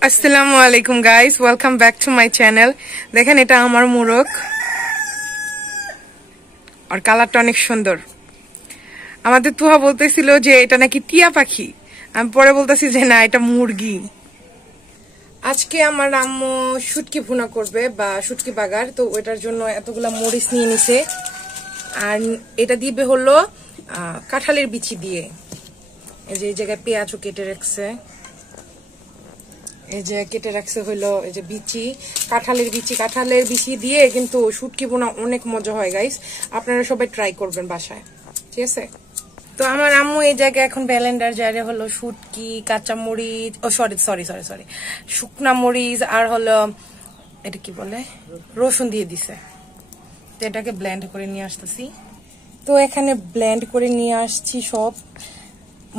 আসসালামু আলাইকুম guys, welcome back to my channel. দেখেন এটা আমার মোরগ, আর কালারটা অনেক সুন্দর। আমাদের তুহা বলতেছিল যে এটা নাকি টিয়া পাখি, আমি পরে বলতেছি যে না, এটা মুরগি। আজকে আমার আম্মু শুটকি ভুনা করবে বা শুটকি বাগার, তো ওটার জন্য এতগুলা মরিচ নিয়ে নিছে। আর এটা দিবে হলো কাঁঠালের বিচি দিয়ে। এই যে এই জায়গায় পেঁয়াজও কেটে রাখছে, এই যে কেটে রাখছে হইলো এই যে বিচি, কাঁঠালের বিচি দিয়ে কিন্তু শুটকি বোনা অনেক মজা হয় গাইস। আপনারা সবাই ট্রাই করবেন বাসায়, ঠিক আছে? তো আমার আম্মু এই জায়গায় এখন ব্লেন্ডার জারে হলো শুটকি, কাঁচা মরিচ, সরি শুকনা মরিচ আর হলো এটা কি বলে রসুন দিয়ে দিছে। তো এটাকে ব্লেন্ড করে নিয়ে আসতেছি। তো এখানে ব্লেন্ড করে নিয়ে আসছি সব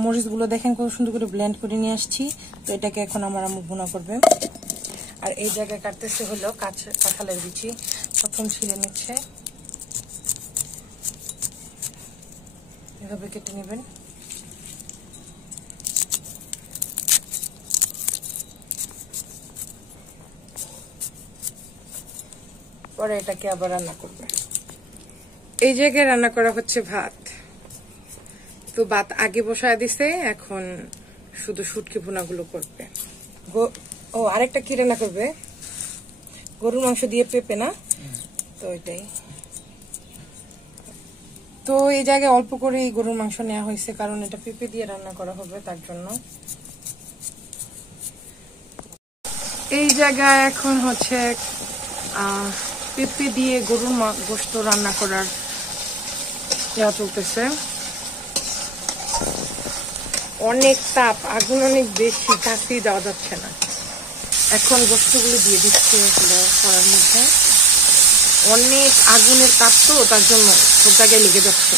মরিচগুলো, দেখেন কত সুন্দর করে ব্লেন্ড করে নিয়ে আসছি। তো এটাকে এখন আমার আম্মু ভুনা করবে। আর এই জায়গায় কাটতেছে হলো কাঁঠালের বিচি, প্রথম ছিঁড়ে নিচ্ছে, এভাবে কেটে নেবেন। পরে এটাকে আবার রান্না করবে। এই জায়গায় রান্না করা হচ্ছে ভাত। তো ভাত আগে বসায় দিছে, এখন শুধু শুটকি ভুনাগুলো করবে। ও আরেকটা কি রান্না করবে, গরুর মাংস দিয়ে পেঁপে না, তো এটাই। তো এই জায়গায় অল্প করে গরুর মাংস নেওয়া হয়েছে, কারণ এটা পেঁপে দিয়ে রান্না করা হবে তার জন্য। এই জায়গায় এখন হচ্ছে পেঁপে দিয়ে গরুর গোশত রান্না করার ইয়া চলতেছে। অনেক তাপ, আগুন অনেক বেশি, কাছেই যাওয়া যাচ্ছে না। এখন গোশতগুলো দিয়ে দিচ্ছে করার মধ্যে, অনেক আগুনের তাপ, তো তার জন্য সব জায়গায় লেগে যাচ্ছে।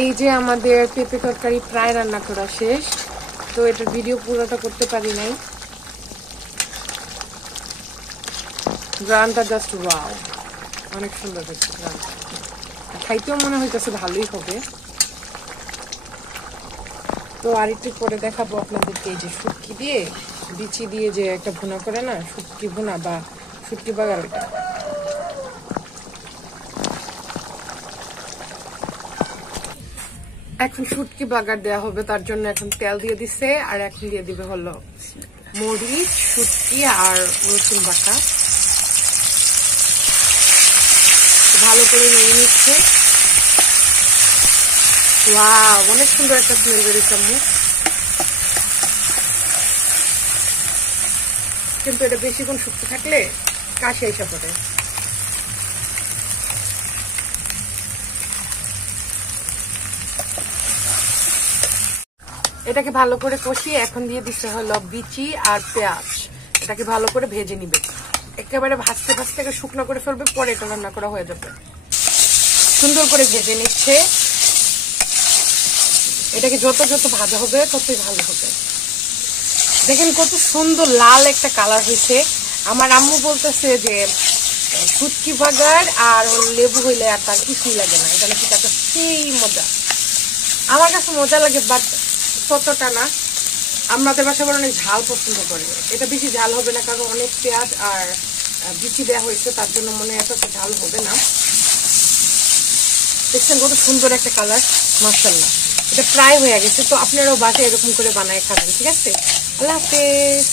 এই যে আমাদের পেঁপে তরকারি প্রায় রান্না করা শেষ। তো এটার ভিডিও পুরোটা করতে পারি নাই। গ্রানটা জাস্ট ওয়াও, অনেক সুন্দর হচ্ছে গ্রানটা, খাইতেও মনে হইতেছে ভালোই হবে। তো আরেকটু পরে দেখাবো আপনাদেরকে এই যে শুটকি দিয়ে বিচি দিয়ে যে একটা ভুনা করে না, শুটকি ভুনা বা শুটকি বাগার, ওইটা। এখন শুটকি বাগার দেওয়া হবে, তার জন্য এখন তেল দিয়ে দিছে। আর এখন দিয়ে দিবে হলো মরিচ, শুটকি আর রসুন বাটা, ভালো করে নিয়ে নিচ্ছে। ওয়াও, অনেক সুন্দর একটা স্মেল বেরোচ্ছে আম্মু। কিন্তু এটা বেশিক্ষণ শুকতে থাকলে কাশি এসে পড়ে। এটাকে ভালো করে কষিয়ে এখন দিয়ে দিতে হলো বিচি আর পেঁয়াজ। এটাকে ভালো করে ভেজে নিবে, একেবারে ভাজতে ভাজতে শুকনো করে ফেলবে, পরে এটা রান্না করা হয়ে যাবে। সুন্দর করে ভেজে নিচ্ছে, এটাকে যত ভাজা হবে ততই ভালো হবে। দেখেন কত সুন্দর লাল একটা কালার হয়েছে। আমার আম্মু বলতেছে যে শুটকি বাগার আর লেবু হইলে আর তার কিছুই লাগে না, এটা নাকি তার সেই মজা। আমার কাছে মজা লাগে, বাট ততটা না। আমাদের বাসা আবার অনেক ঝাল পছন্দ করে। এটা বেশি ঝাল হবে না, কারণ অনেক পেঁয়াজ আর বিচি দেওয়া হয়েছে, তার জন্য মনে হয় এতটা ঝাল হবে না। দেখছেন কত সুন্দর একটা কালার, মাশাআল্লাহ। এটা প্রায় হয়ে গেছে, তো আপনারাও বাসায় এরকম করে বানায় খাবেন, ঠিক আছে? আল্লাহ হাফেজ।